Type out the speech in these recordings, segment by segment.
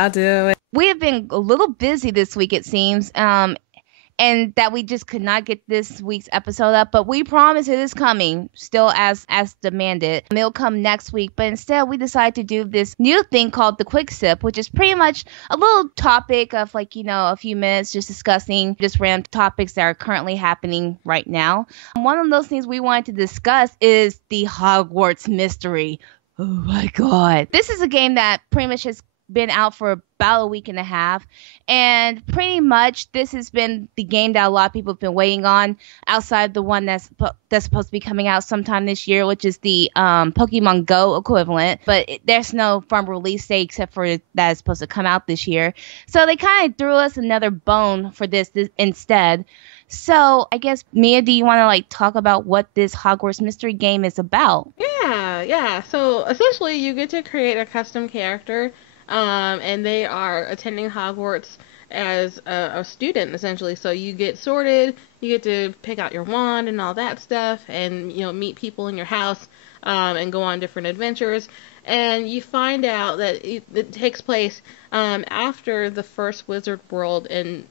I'll do it. We have been a little busy this week, it seems, and that we just could not get this week's episode up. But we promise it is coming, still as demanded. It'll come next week, but instead we decided to do this new thing called the Quick Sip, which is pretty much a little topic of a few minutes just discussing just random topics that are currently happening right now. One of those things we wanted to discuss is the Hogwarts Mystery. Oh my God. This is a game that pretty much has been out for about a week and a half, and pretty much this has been the game that a lot of people have been waiting on, outside the one that's supposed to be coming out sometime this year, which is the Pokemon Go equivalent, but there's no firm release date except for that is supposed to come out this year. So they kind of threw us another bone for this instead. So I guess, Mia, do you want to talk about what this Hogwarts Mystery game is about? Yeah. So essentially, you get to create a custom character, and they are attending Hogwarts as a student, essentially. So you get sorted, you get to pick out your wand and all that stuff, and meet people in your house, and go on different adventures. And you find out that it takes place after the first Wizard World and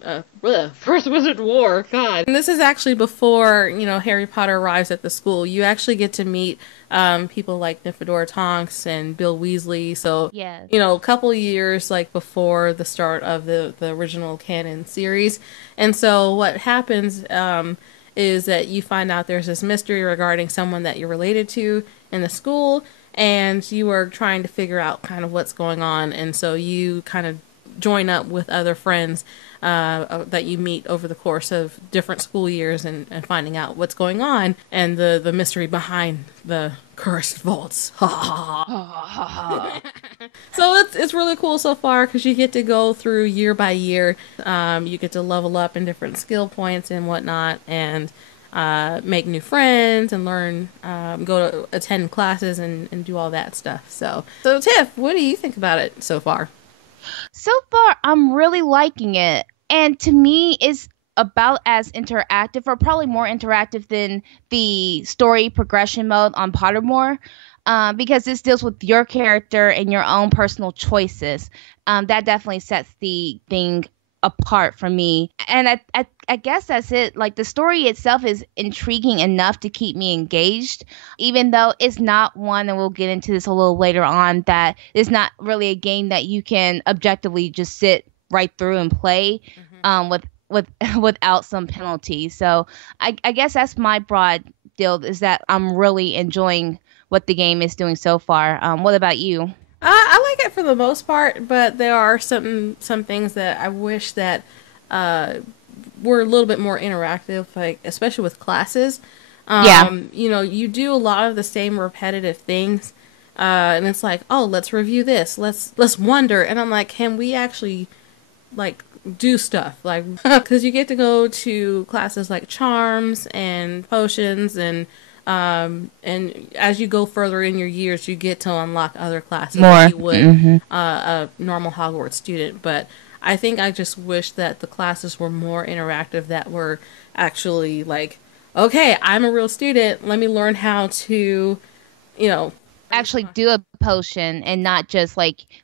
first Wizard War. God. And this is actually before Harry Potter arrives at the school. You actually get to meet people like Nymphadora Tonks and Bill Weasley. So Yes. a couple years before the start of the original Canon series. And so what happens is that you find out there's this mystery regarding someone that you're related to in the school, and you are trying to figure out kind of what's going on. And so you kind of join up with other friends that you meet over the course of different school years, and finding out what's going on and the mystery behind the cursed vaults. So it's really cool so far, because you get to go through year by year. You get to level up in different skill points and whatnot, and make new friends and learn, go to attend classes and do all that stuff. So Tiff, what do you think about it so far? So far, I'm really liking it. And to me, it's about as interactive, or probably more interactive than the story progression mode on Pottermore, because this deals with your character and your own personal choices. That definitely sets the thing apart from me. And I guess that's it. The story itself is intriguing enough to keep me engaged, even though it's not one, and we'll get into this a little later on, that it's not really a game that you can objectively just sit right through and play without some penalty. So I guess that's my broad deal, is that I'm really enjoying what the game is doing so far. What about you? I like it for the most part, but there are some things that I wish that were a little bit more interactive, especially with classes. Yeah. You do a lot of the same repetitive things, and it's oh, let's review this, let's wonder, and I'm can we actually do stuff, because you get to go to classes like charms and potions, and as you go further in your years, you get to unlock other classes like you would a normal Hogwarts student. But I think I just wish that the classes were more interactive, that were actually okay, I'm a real student, let me learn how to, actually do a potion and not just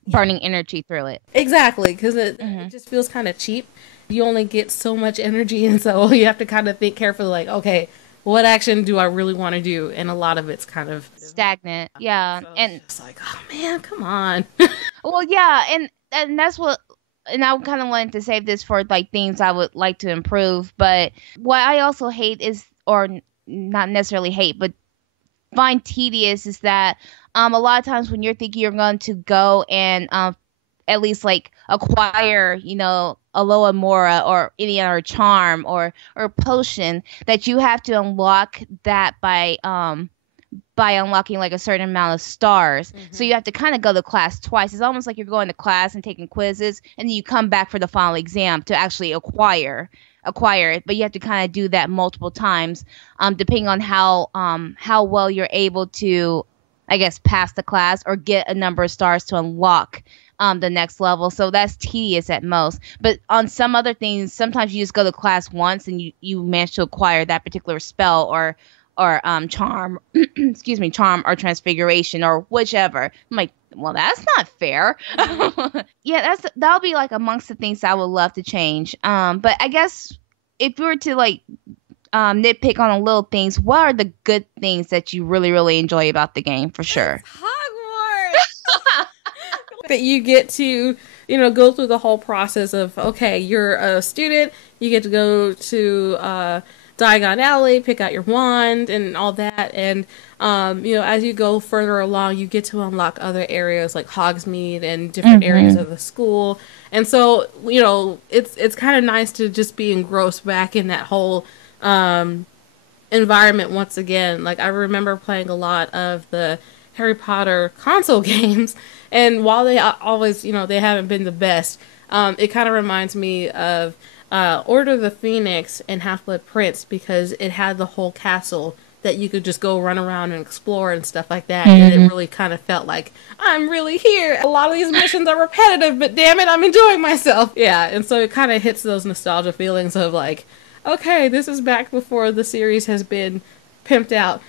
burning energy through it. Exactly, because it just feels kind of cheap. You only get so much energy, and so you have to kind of think carefully, okay, what action do I really want to do? And a lot of it's kind of stagnant. Yeah. So And it's oh man, come on. well, yeah, and that's what, and I kind of wanted to save this for things I would like to improve. But what I also hate is, or not necessarily hate, but find tedious, is that a lot of times when you're thinking you're going to go and at least acquire, Aloha Mora or any other charm or potion, that you have to unlock that by unlocking a certain amount of stars. So you have to kind of go to class twice. It's almost like you're going to class and taking quizzes, and then you come back for the final exam to actually acquire it. But you have to kind of do that multiple times, depending on how well you're able to, I guess, pass the class or get a number of stars to unlock the next level. So that's tedious at most. But on some other things, sometimes you just go to class once and you manage to acquire that particular spell or charm, excuse me, charm or transfiguration or whichever. I'm well, that's not fair. Yeah, that'll be like amongst the things I would love to change. But I guess if you were to like nitpick on the little things, what are the good things that you really, really enjoy about the game for sure? It's Hogwarts. That you get to, go through the whole process of, okay, you're a student, you get to go to Diagon Alley, pick out your wand and all that, and as you go further along, you get to unlock other areas like Hogsmeade and different areas of the school, and so it's kind of nice to just be engrossed back in that whole environment once again. Like, I remember playing a lot of the Harry Potter console games, and while they always, they haven't been the best, it kind of reminds me of Order of the Phoenix and Half-Blood Prince, because it had the whole castle that you could just go run around and explore and stuff like that, and it really kind of felt like, I'm really here. A lot of these missions are repetitive, but damn it, I'm enjoying myself. Yeah, and so it kind of hits those nostalgia feelings of like, okay, this is back before the series has been pimped out.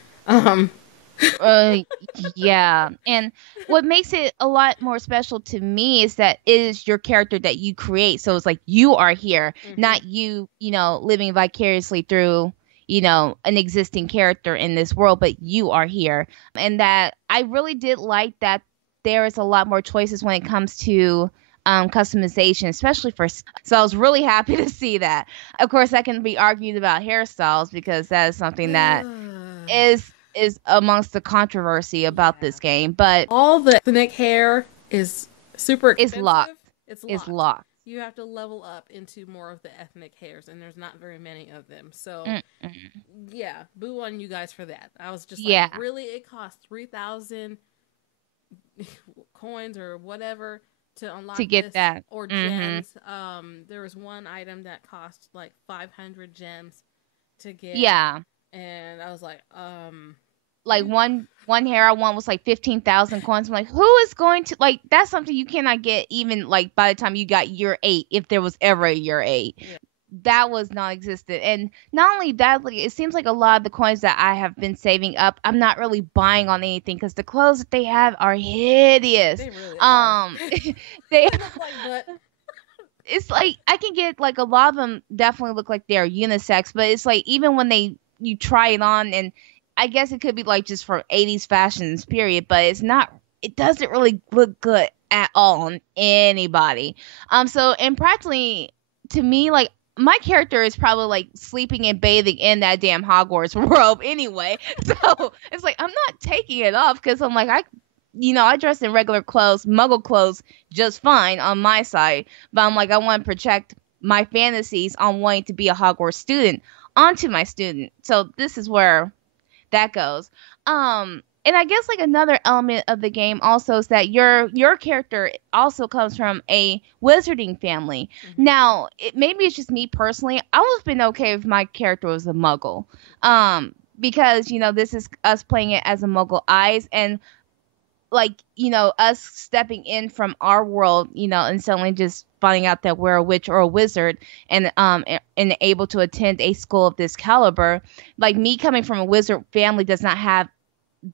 Yeah. And what makes it a lot more special to me is that it is your character that you create. So it's like you are here, not you, living vicariously through, an existing character in this world, but you are here. And that I really did like that there is a lot more choices when it comes to customization, especially for. So I was really happy to see that. Of course, that can be argued about hairstyles, because that is something that is amongst the controversy about this game, but all the ethnic hair is super expensive. It's locked. You have to level up into more of the ethnic hairs, and there's not very many of them. So, yeah, boo on you guys for that. I was just like, really? It costs 3,000 coins or whatever to unlock to get this, that, or gems. There was one item that cost like 500 gems to get. Yeah. And I was like, like one hair I want was like 15,000 coins. I'm like, who is going to, like, that's something you cannot get even like by the time you got year 8, if there was ever a year 8. Yeah. That was non-existent. And not only that, like, it seems like a lot of the coins that I have been saving up, I'm not really buying on anything, because the clothes that they have are hideous. They really are. They look like butt. It's like I can get like a lot of them definitely look like they're unisex, but it's like even when you try it on, and I guess it could be like just for 80s fashions period, but it doesn't really look good at all on anybody. And practically to me, like, my character is probably like sleeping and bathing in that damn Hogwarts robe anyway. So it's like, I'm not taking it off, because I'm like, I dress in regular clothes, muggle clothes, just fine on my side. But I'm like, I want to project my fantasies on wanting to be a Hogwarts student onto my student. So this is where that goes. And I guess like another element of the game also is that your character also comes from a wizarding family. Now, maybe it's just me personally. I would have been okay if my character was a muggle. Because, this is us playing it as a muggle eyes, and like, us stepping in from our world, and suddenly just finding out that we're a witch or a wizard, and able to attend a school of this caliber. Like, me coming from a wizard family does not have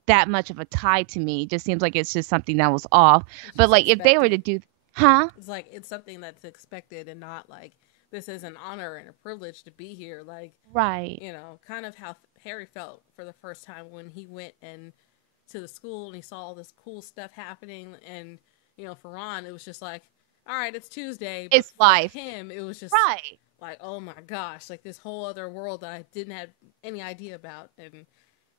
that much of a tie to me. It just seems like it's just something that was off. But like, if they were to do, it's like, it's something that's expected, and not like, this is an honor and a privilege to be here. Like, right. Kind of how Harry felt for the first time when he went to the school and he saw all this cool stuff happening, and for Ron it was just like, all right, it's Tuesday, but it's life. For him it was just right, like, oh my gosh, like this whole other world that I didn't have any idea about. And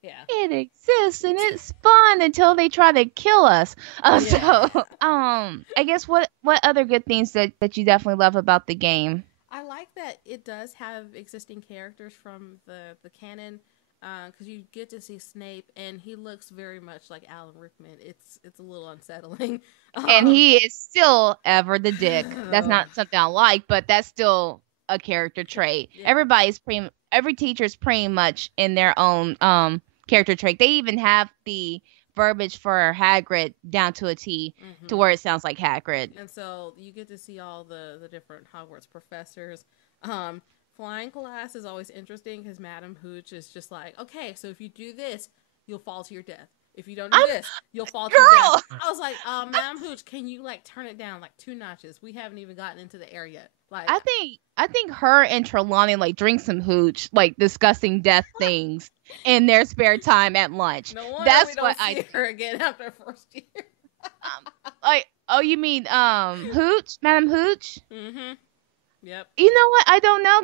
yeah, it exists and it's fun until they try to kill us. So I guess what other good things that you definitely love about the game? I like that it does have existing characters from the canon. Because you get to see Snape, and he looks very much like Alan Rickman. It's a little unsettling. And he is still ever the dick. That's not something I like, but that's still a character trait. Yeah. Every teacher is pretty much in their own character trait. They even have the verbiage for Hagrid down to a T, to where it sounds like Hagrid. And so you get to see all the different Hogwarts professors. Flying class is always interesting, because Madam Hooch is just like, okay, so if you do this, you'll fall to your death. If you don't do I'm this, you'll fall to your death. girl. I was like, Madam Hooch, can you like turn it down like 2 notches? We haven't even gotten into the air yet. Like, I think her and Trelawney like drink some hooch, like discussing death things in their spare time at lunch. no wonder we That's don't what see I her again after first year. like. Oh, you mean Hooch, Madam Hooch? Mm-hmm. Yep. You know what? I don't know,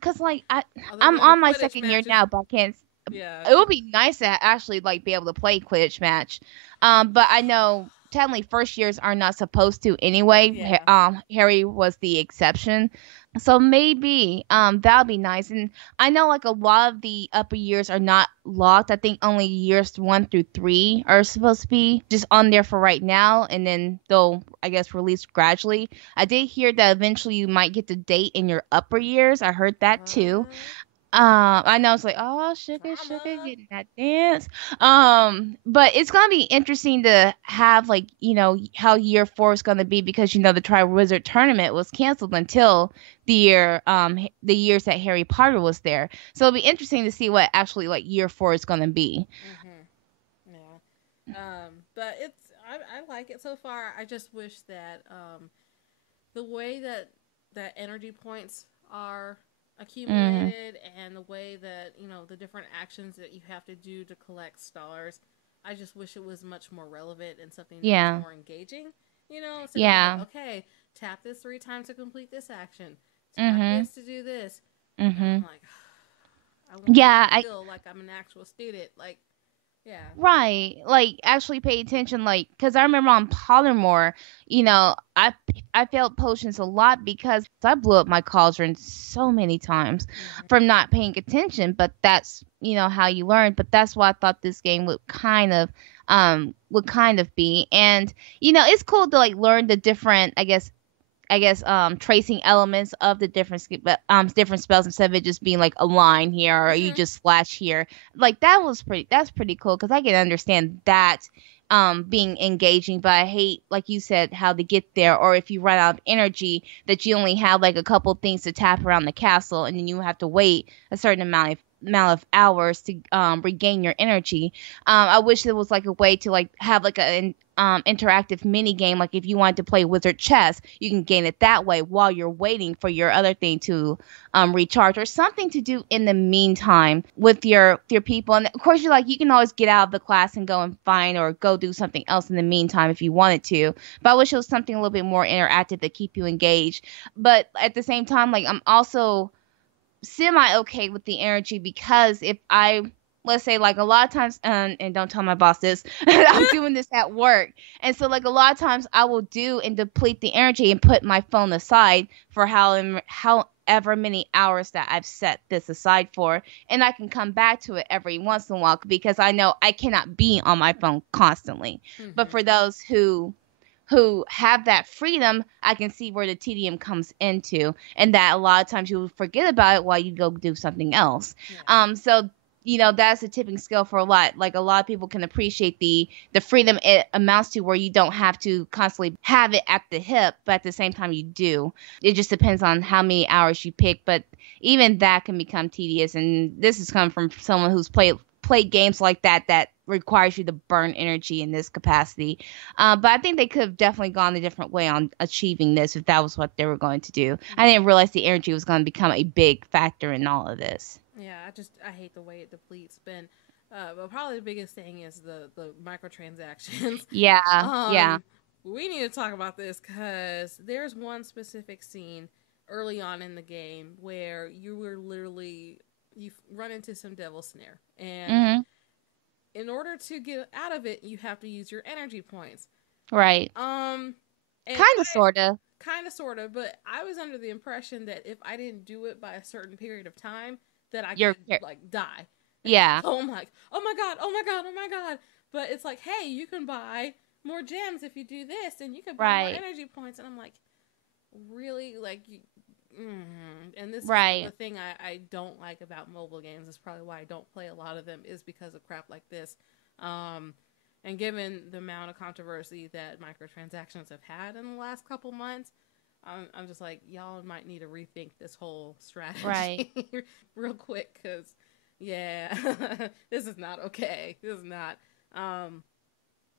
cause like Other I'm than her on my Quidditch second year matches. now, but I can't. Yeah. It would be nice to actually like be able to play Quidditch match. But I know technically first years are not supposed to anyway. Yeah. Harry was the exception. So maybe that'll be nice. And I know like a lot of the upper years are not locked. I think only years 1 through 3 are supposed to be just on there for right now, and then they'll I guess release gradually. I did hear that eventually you might get the date in your upper years. I heard that too. I know it's like, oh, sugar, sugar, Drama. getting that dance. But it's gonna be interesting to have like, how year 4 is gonna be because the Triwizard Tournament was canceled until the years that Harry Potter was there. So it'll be interesting to see what actually like year 4 is gonna be. Mm-hmm. Yeah. But I like it so far. I just wish that the way that energy points are accumulated and the way that the different actions that you have to do to collect stars, I just wish it was much more relevant and something that Yeah. was more engaging. Instead Yeah. of like, okay, tap this 3 times to complete this action, tap Mhm. this to do this. And I'm Mhm. like, I want Yeah, to feel like I'm an actual student. Like, yeah. right. Like actually pay attention, like, because I remember on Pottermore, I failed potions a lot because I blew up my cauldron so many times from not paying attention. But that's how you learn. But that's why I thought this game would kind of be. And it's cool to like learn the different, I guess tracing elements of the different spells instead of it just being like a line here or you Mm-hmm. just slash here. Like that's pretty cool because I can understand that being engaging, but I hate, like you said, how to get there, or if you run out of energy that you only have like a couple things to tap around the castle and then you have to wait a certain amount of hours to regain your energy. I wish there was like a way to like have like an interactive mini game. Like if you wanted to play wizard chess, you can gain it that way while you're waiting for your other thing to recharge, or something to do in the meantime with your people. And of course, you can always get out of the class and go and find or go do something else in the meantime if you wanted to. But I wish it was something a little bit more interactive to keep you engaged. But at the same time, like I'm also semi okay with the energy because if I let's say like a lot of times and don't tell my boss this I'm doing this at work, and so like a lot of times I will do and deplete the energy and put my phone aside for however many hours that I've set this aside for, and I can come back to it every once in a while because I know I cannot be on my phone constantly. But for those who have that freedom, I can see where the TDM comes into, and that a lot of times you forget about it while you go do something else. Yeah. So that's a tipping scale for a lot. Like a lot of people can appreciate the freedom it amounts to, where you don't have to constantly have it at the hip, but at the same time you do. It just depends on how many hours you pick, but even that can become tedious. And this is coming from someone who's played games like that requires you to burn energy in this capacity. But I think they could have definitely gone a different way on achieving this if that was what they were going to do. I didn't realize the energy was going to become a big factor in all of this. Yeah, I hate the way it depletes. But probably the biggest thing is the microtransactions. Yeah, yeah. We need to talk about this because there's one specific scene early on in the game where you run into some devil snare, and in order to get out of it, you have to use your energy points. Right. Kind of, sorta. Kind of, sorta. But I was under the impression that if I didn't do it by a certain period of time, that I could like die. Yeah. So I'm like, oh my god, oh my god, oh my god. But it's like, hey, you can buy more gems if you do this, and you can buy more energy points. And I'm like, really? Like, and this is the thing I don't like about mobile games. It's probably why I don't play a lot of them, is because of crap like this. And given the amount of controversy that microtransactions have had in the last couple months, I'm just like, y'all might need to rethink this whole strategy real quick, because, yeah, this is not okay. This is not. And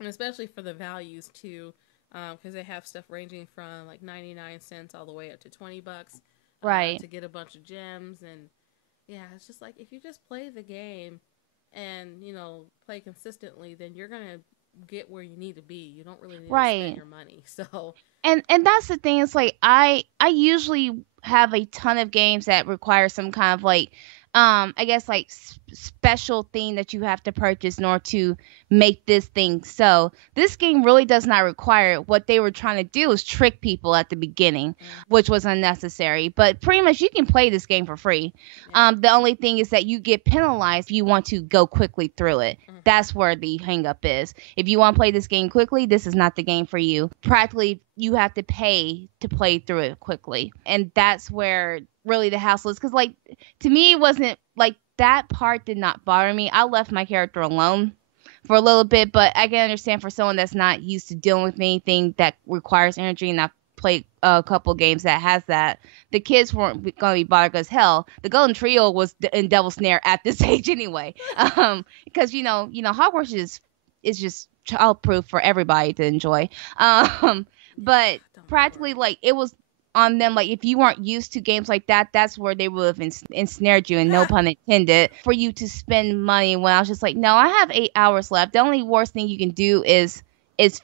especially for the values too, because they have stuff ranging from like 99 cents all the way up to $20 Right. to get a bunch of gems. And yeah, it's just like if you just play the game and play consistently, then you're gonna get where you need to be. You don't really need to spend Right. your money. So And that's the thing. It's like I usually have a ton of games that require some kind of like I guess like special thing that you have to purchase in order to make this thing. So this game really does not require it. What they were trying to do is trick people at the beginning, which was unnecessary. But pretty much you can play this game for free. yeah. The only thing is that you get penalized if you want to go quickly through it. Mhm. That's where the hang up is. If you want to play this game quickly, this is not the game for you. Practically, you have to pay to play through it quickly. And that's where really the hassle is. Because, like, to me, it wasn't like that part did not bother me. I left my character alone for a little bit, but I can understand for someone that's not used to dealing with anything that requires energy, and I've played a couple games that has that. The kids weren't going to be bothered because hell, the Golden Trio was in Devil Snare at this age anyway. Because Hogwarts is just childproof for everybody to enjoy. But Don't practically, worry. like it was on them. Like if you weren't used to games like that, that's where they would have ensnared you, and no pun intended, for you to spend money. When I was just like, no, I have 8 hours left. The only worst thing you can do is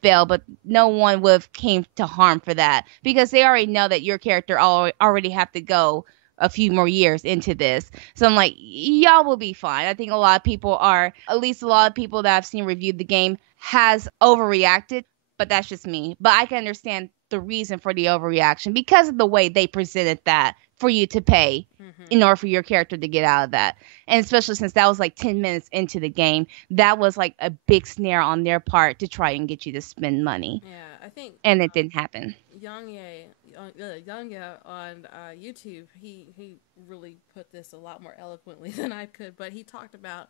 fail, but no one would have came to harm for that because they already know that your character already have to go a few more years into this. So I'm like, y'all will be fine. I think a lot of people are, at least a lot of people that I've seen reviewed the game has overreacted, but that's just me. But I can understand the reason for the overreaction because of the way they presented that for you to pay in order for your character to get out of that. And especially since that was like 10 minutes into the game, that was like a big snare on their part to try and get you to spend money. Yeah, I think And it didn't happen. Youngya on YouTube, he really put this a lot more eloquently than I could. But he talked about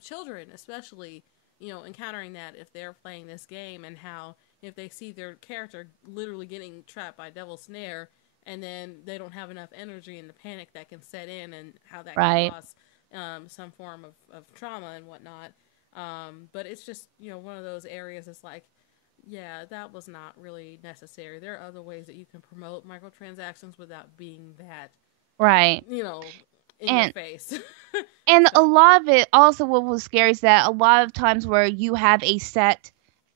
children, especially encountering that if they're playing this game, and how if they see their character literally getting trapped by Devil's Snare, and then they don't have enough energy, and the panic that can set in, and how that can Right. cause some form of trauma and whatnot. But it's just one of those areas. It's like, yeah, that was not really necessary. There are other ways that you can promote microtransactions without being that, Right. in your And face. and a So, lot of it also what was scary is that a lot of times where you have a set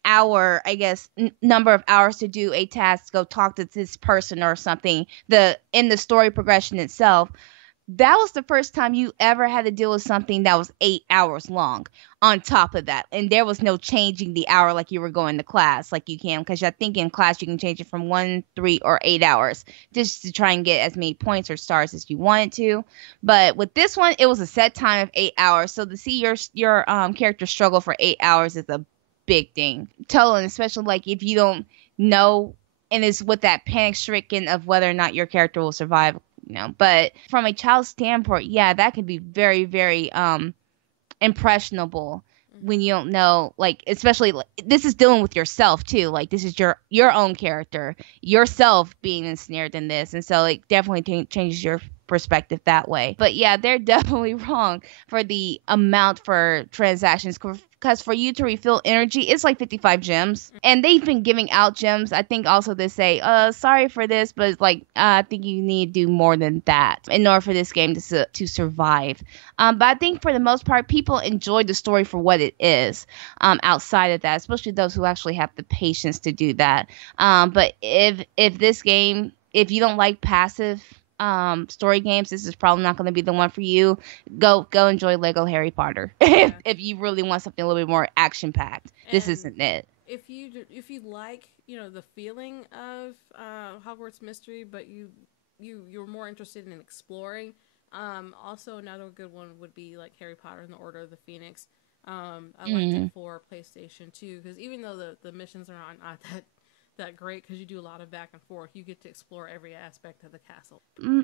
hour, I guess, number of hours to do a task, go talk to this person or something, the in the story progression itself, that was the first time you ever had to deal with something that was 8 hours long on top of that. And there was no changing the hour like you were going to class, like you can, because I think in class you can change it from 1, 3, or 8 hours just to try and get as many points or stars as you wanted to. But with this one, it was a set time of 8 hours. So to see your character struggle for 8 hours is a big thing. Total, and especially like if you don't know, and it's with that panic stricken of whether or not your character will survive. But from a child's standpoint, yeah, that can be very, very impressionable when you don't know, like, especially this is dealing with yourself too. Like this is your own character, yourself being ensnared in this, and so it definitely changes your perspective that way. But yeah, they're definitely wrong for the amount for transactions, because for you to refill energy, it's like 55 gems, and they've been giving out gems. I think also they say, sorry for this, but it's like I think you need to do more than that in order for this game to survive. But I think for the most part, people enjoy the story for what it is. Outside of that, especially those who actually have the patience to do that. But if this game, if you don't like passive story games, this is probably not going to be the one for you. Go enjoy Lego Harry Potter. yeah. If you really want something a little bit more action packed, this And isn't it. if you like the feeling of Hogwarts Mystery, but you're more interested in exploring, also another good one would be like Harry Potter and the Order of the Phoenix. I liked it for PlayStation 2 because even though the missions are not that great because you do a lot of back and forth. You get to explore every aspect of the castle.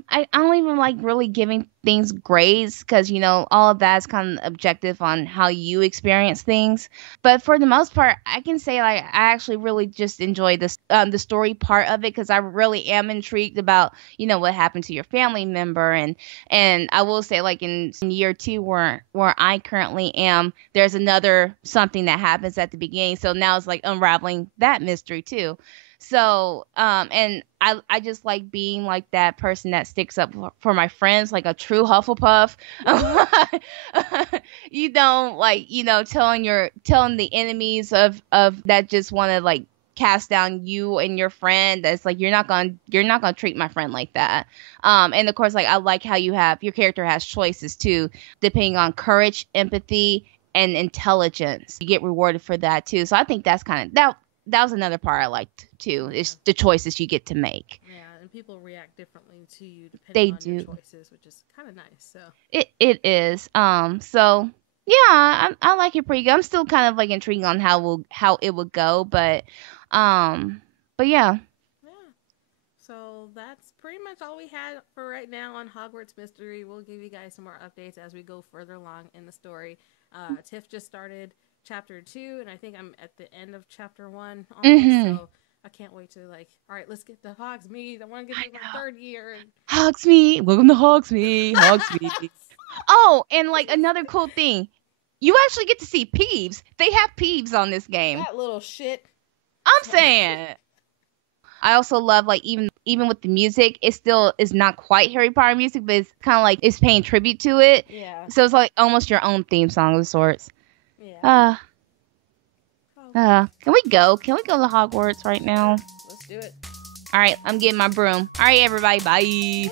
I don't even like really giving things grades because, you know, all of that's kind of objective on how you experience things. But for the most part, I can say like I actually really just enjoy this the story part of it because I really am intrigued about, you know, what happened to your family member. And I will say like in year 2 where I currently am, there's another something that happens at the beginning. So now it's like unraveling that mystery too. So, and I just like being like that person that sticks up for my friends, like a true Hufflepuff. You don't like, you know, telling the enemies of that just want to like cast down you and your friend. That's like you're not gonna treat my friend like that. And of course, like I like how your character has choices too, depending on courage, empathy, and intelligence. You get rewarded for that too. So I think that's kind of that was another part I liked too, is the choices you get to make. Yeah, and people react differently to you They depending on do. your choices, which is kind of nice. So It is. So yeah, I like it pretty good. I'm still kind of like intrigued on how it would go, but yeah. yeah. So that's pretty much all we had for right now on Hogwarts Mystery. We'll give you guys some more updates as we go further along in the story. Tiff just started chapter 2, and I think I'm at the end of chapter 1 almost, so I can't wait to like, all right, let's get to Hogsmeade. I want to get to my 3rd year. Hogsmeade, welcome to Hogsmeade. Oh, and like another cool thing, you actually get to see Peeves. They have Peeves on this game. That little shit. I'm saying. I also love like even with the music, it still is not quite Harry Potter music, but it's kind of like it's paying tribute to it. Yeah. So it's like almost your own theme song of sorts. Yeah. Can we go? Can we go to Hogwarts right now? Let's do it. All right, I'm getting my broom. All right, everybody, bye.